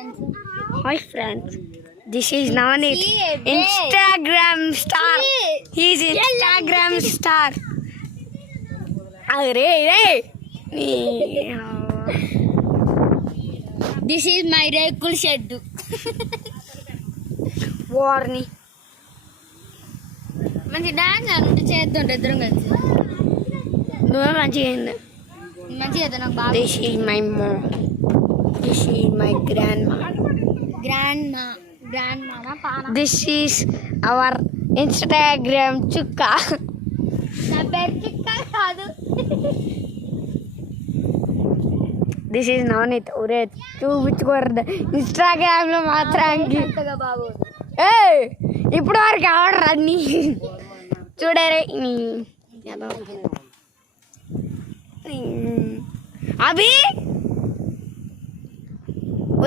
Hi friends, this is Navneet, Instagram star. He is Instagram star. Arey. This is my రేకుల shed. Warning. మంచి dance అంటే చేద్దాం ఇద్దరం కలిసి. నువ్వే మంచిగా మంచిగా నాకు బాగా. This is my mom. This is my grandma. Grandma పాన. This is our Instagram చుక్క. నా పేరు చుక్క కాదు. This is Navneet. ఒరే చూపించుకోరు ఇన్స్టాగ్రామ్ లో మాత్రానికి. బాగోదు. ఇప్పుడు వరకు ఆడరా నీ చూడరే నీ అభి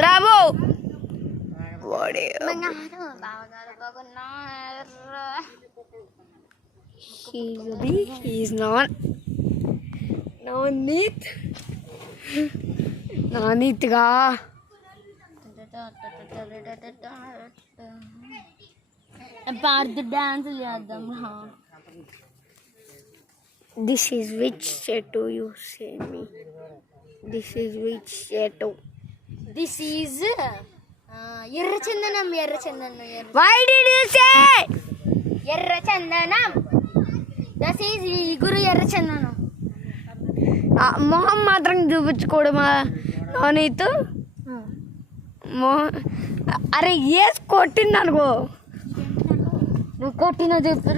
రాబో నవనీత్గా పార్దు డాన్స్ చేద్దాం. This is which tattoo you say me? This is which tattoo? This is ఎర్ర చందనం. Why did you say? ఎర్ర చందనం. This is గురు ఎర్ర చందనం. మొహం మాత్రం చూపించుకోవడమా నవనీత్? అరే ఏసి కొట్టింది అనుకో. నువ్వు కొట్టిన చెప్పి